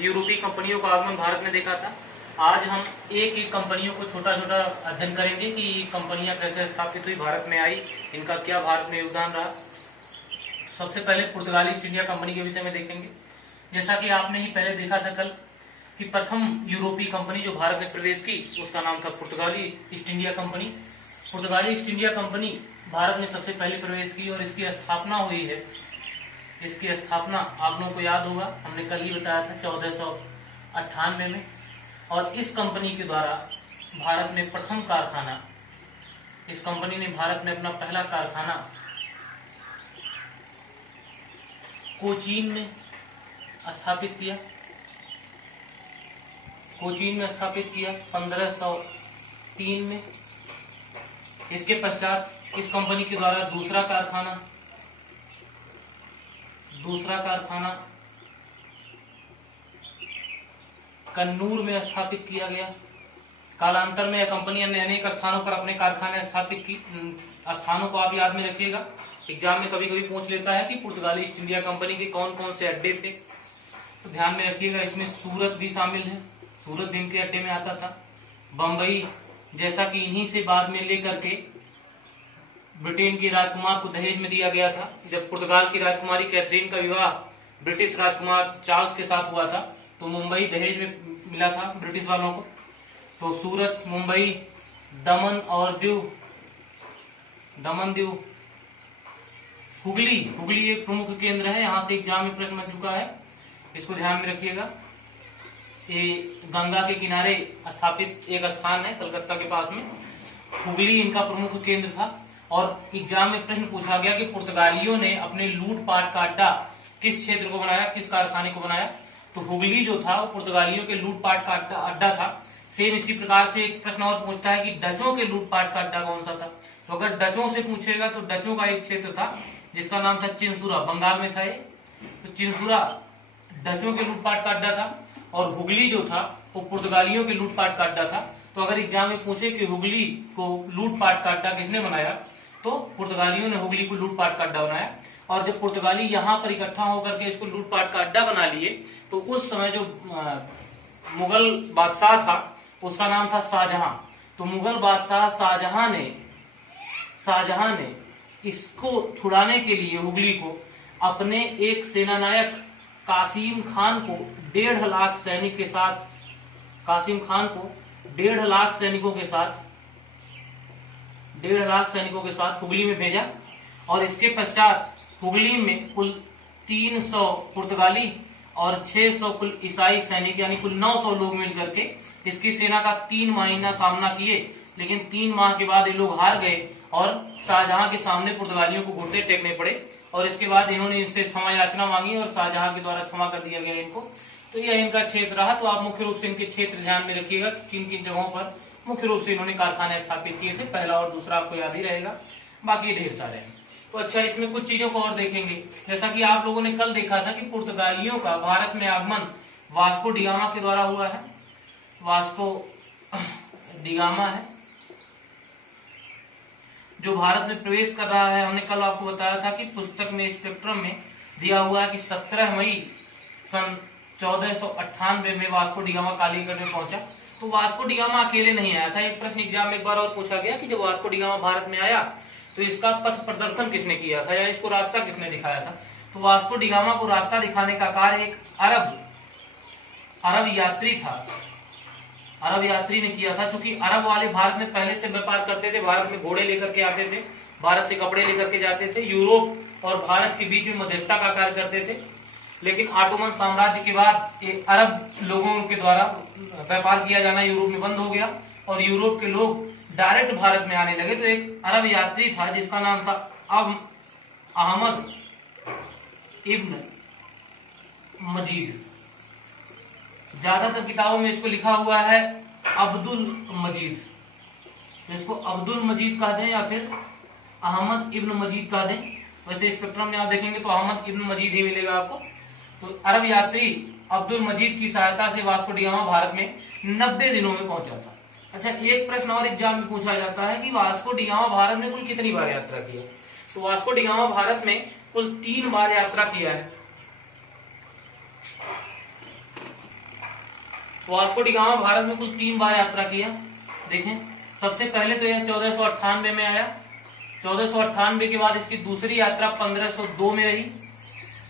यूरोपीय कंपनियों का आगमन भारत में देखा था। आज हम एक एक कंपनियों को छोटा छोटा अध्ययन करेंगे कि कंपनियां कैसे स्थापित हुई, भारत में आई, इनका क्या भारत में योगदान रहा। सबसे पहले पुर्तगाली ईस्ट इंडिया कंपनी के विषय में देखेंगे। जैसा कि आपने ही पहले देखा था कल कि प्रथम यूरोपीय कंपनी जो भारत में प्रवेश की उसका नाम था पुर्तगाली ईस्ट इंडिया कंपनी। पुर्तगाली ईस्ट इंडिया कंपनी भारत में सबसे पहले प्रवेश की और इसकी स्थापना हुई है। इसकी स्थापना आप लोगों को याद होगा, हमने कल ही बताया था 1498 में। और इस कंपनी के द्वारा भारत में प्रथम कारखाना, इस कंपनी ने भारत में अपना पहला कारखाना कोचीन में स्थापित किया। कोचीन में स्थापित किया 1503 में। इसके पश्चात इस कंपनी के द्वारा दूसरा कारखाना कन्नूर में स्थापित किया गया। कालांतर में यह कंपनी ने अनेक स्थानों पर अपने कारखाने स्थापित की। स्थानों को आप याद में रखिएगा, एग्जाम में कभी कभी पूछ लेता है कि पुर्तगाली ईस्ट इंडिया कंपनी के कौन कौन से अड्डे थे, तो ध्यान में रखिएगा। इसमें सूरत भी शामिल है, सूरत दिन के अड्डे में आता था। बंबई, जैसा कि इन्हीं से बाद में लेकर के ब्रिटेन के राजकुमार को दहेज में दिया गया था। जब पुर्तगाल की राजकुमारी कैथरीन का विवाह ब्रिटिश राजकुमार चार्ल्स के साथ हुआ था तो मुंबई दहेज में मिला था ब्रिटिश वालों को। तो सूरत, मुंबई, दमन और दीव, हुगली एक प्रमुख केंद्र है। यहाँ से एग्जाम में प्रश्न बन चुका है, इसको ध्यान में रखिएगा। ये गंगा के किनारे स्थापित एक स्थान है कलकत्ता के पास में। हुगली इनका प्रमुख केंद्र था। और एग्जाम में प्रश्न पूछा गया कि पुर्तगालियों ने अपने लूटपाट का अड्डा किस क्षेत्र को बनाया, किस कारखाने को बनाया। तो हुगली जो था वो पुर्तगालियों के लूटपाट का अड्डा था। सेम इसी प्रकार से एक प्रश्न और पूछता है कि डचों के लूटपाट का अड्डा कौन सा था। तो अगर डचों से पूछेगा तो डचों का एक क्षेत्र था जिसका नाम था चिंसुरा, बंगाल में था ये। तो चिंसुरा डचों के लूटपाट का अड्डा था और हुगली जो था वो पुर्तगालियों के लूटपाट का अड्डा था। तो अगर एग्जाम में पूछे कि हुगली को लूटपाट का अड्डा किसने बनाया, तो पुर्तगालियों ने हुगली को लूटपाट का अड्डा बनाया। और जब पुर्तगाली यहाँ पर इकट्ठा होकर के इसको लूटपाट का अड्डा बना लिए तो उस समय जो मुगल बादशाह था उसका नाम था शाहजहां। तो मुगल बादशाह शाहजहां ने इसको छुड़ाने के लिए हुगली को अपने एक सेनानायक कासिम खान को 1.5 लाख सैनिक के साथ, कासिम खान को 1.5 लाख सैनिकों के साथ 1.5 लाख सैनिकों के साथ हुगली में भेजा। और इसके पश्चात हुगली में कुल 300 पुर्तगाली और 600 कुल ईसाई सैनिक यानी कुल 900 लोग मिलकर के इसकी सेना का 3 महीना सामना किए। लेकिन 3 माह के बाद ये लोग हार गए और शाहजहां के सामने पुर्तगालियों को घुटने टेकने पड़े। और इसके बाद इन्होंने इनसे क्षमा याचना मांगी और शाहजहां के द्वारा क्षमा कर दिया गया इनको। तो यह इनका क्षेत्र रहा। तो आप मुख्य रूप से इनके क्षेत्र ध्यान में रखिएगा, किन किन जगहों पर मुख्य रूप से इन्होंने कारखाने स्थापित किए थे। पहला और दूसरा आपको याद ही रहेगा, बाकी ढेर सारे हैं। तो अच्छा, इसमें कुछ चीजों को और देखेंगे। जैसा कि आप लोगों ने कल देखा था कि पुर्तगालियों का भारत में आगमन वास्को डिगामा के द्वारा हुआ है। वास्को डिगामा है जो भारत में प्रवेश कर रहा है। हमने कल आपको बताया था कि पुस्तक में, स्पेक्ट्रम में दिया हुआ है कि 17 मई सन 1498 में वास्को डिगामा कालीकट में पहुंचा। तो वास्को डिगामा अकेले नहीं आया था। एक प्रश्न एग्जाम में एक बार और पूछा गया कि जब वास्को डिगामा भारत में आया तो इसका पथ प्रदर्शन किसने किया था या इसको रास्ता किसने दिखाया था। तो वास्को डिगामा को रास्ता दिखाने का कार्य एक अरब यात्री था, अरब यात्री ने किया था। क्योंकि अरब वाले भारत में पहले से व्यापार करते थे, भारत में घोड़े लेकर के आते थे, भारत से कपड़े लेकर के जाते थे, यूरोप और भारत के बीच में मध्यस्थता का कार्य करते थे। लेकिन ऑटोमन साम्राज्य के बाद अरब लोगों के द्वारा व्यापार किया जाना यूरोप में बंद हो गया और यूरोप के लोग डायरेक्ट भारत में आने लगे। तो एक अरब यात्री था जिसका नाम था अहमद इब्न मजीद। ज्यादातर किताबों में इसको लिखा हुआ है अब्दुल मजीद। तो इसको अब्दुल मजीद कह दें या फिर अहमद इब्न मजीद कह दें। वैसे स्पेक्ट्रम में आप देखेंगे तो अहमद इब्न मजीद ही मिलेगा आपको। तो अरब यात्री अब्दुल मजीद की सहायता से वास्को डिगामा भारत में 90 दिनों में पहुंचा था। अच्छा, एक प्रश्न और एग्जाम में पूछा जाता है कि वास्को डिगामा भारत में कुल कितनी बार यात्रा की है। तो वास्को डिगामा भारत में कुल 3 बार यात्रा किया है। वास्को डी गामा भारत में कुल 3 बार यात्रा किया। देखें, सबसे पहले तो यह 1498 में आया। 1498 के बाद इसकी दूसरी यात्रा 1502 में रही।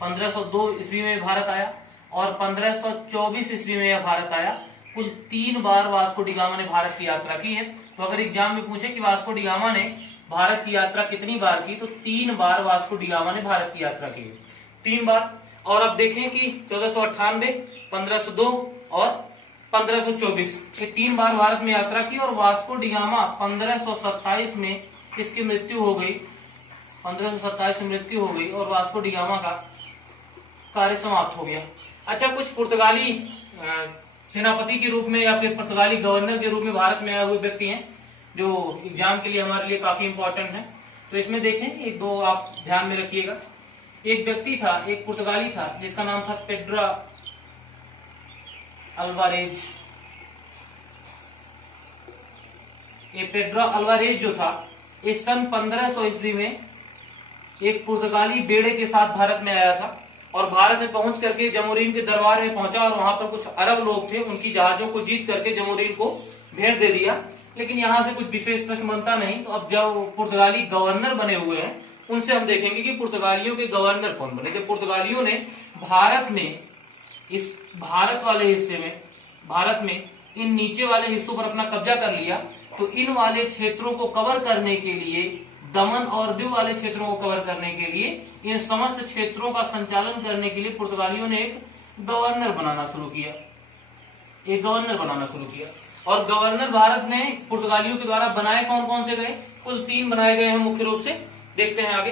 1502 ईस्वी में भारत आया और 1524 ईस्वी में यह भारत आया। कुल 3 बार वास्को डी गामा ने भारत की यात्रा की है। तो अगर एग्जाम में पूछे कि वास्को डी गामा ने भारत की यात्रा कितनी बार की, तो 3 बार वास्को डी गामा ने भारत की यात्रा की है, 3 बार। और अब देखें कि 1498, 1502 और 1524 ये 3 बार भारत में यात्रा की और वास्को डी गामा 1527 में इसकी मृत्यु हो गई। 1527 में मृत्यु हो गई और वास्को डी गामा का कार्य समाप्त हो गया। अच्छा, कुछ पुर्तगाली सेनापति के रूप में या फिर पुर्तगाली गवर्नर के रूप में भारत में आए हुए व्यक्ति हैं जो एग्जाम के लिए हमारे लिए काफी इंपॉर्टेंट है। तो इसमें देखें, 1-2 आप ध्यान में रखिएगा। एक व्यक्ति था, एक पुर्तगाली था जिसका नाम था पेड्रो अल्वारेज। ये पेड्रो अल्वारेज जो था, इस सन 1500 ईस्वी में एक पुर्तगाली बेड़े के साथ भारत में आया था और भारत में पहुंच करके जमोरीन के दरबार में पहुंचा और वहां पर कुछ अरब लोग थे, उनकी जहाजों को जीत करके जमोरीन को भेंट दे दिया। लेकिन यहाँ से कुछ विशेष प्रश्न बनता नहीं। तो अब जब पुर्तगाली गवर्नर बने हुए हैं, उनसे हम देखेंगे कि पुर्तगालियों के गवर्नर कौन बने। जब पुर्तगालियों ने भारत में, इस भारत वाले हिस्से में, भारत में इन नीचे वाले हिस्सों पर अपना कब्जा कर लिया, तो इन वाले क्षेत्रों को कवर करने के लिए, दमन और दीव वाले क्षेत्रों को कवर करने के लिए, इन समस्त क्षेत्रों का संचालन करने के लिए पुर्तगालियों ने एक गवर्नर बनाना शुरू किया। और गवर्नर भारत में पुर्तगालियों के द्वारा बनाए कौन कौन से गए? कुल 3 बनाए गए हैं मुख्य रूप से। देखते हैं आगे।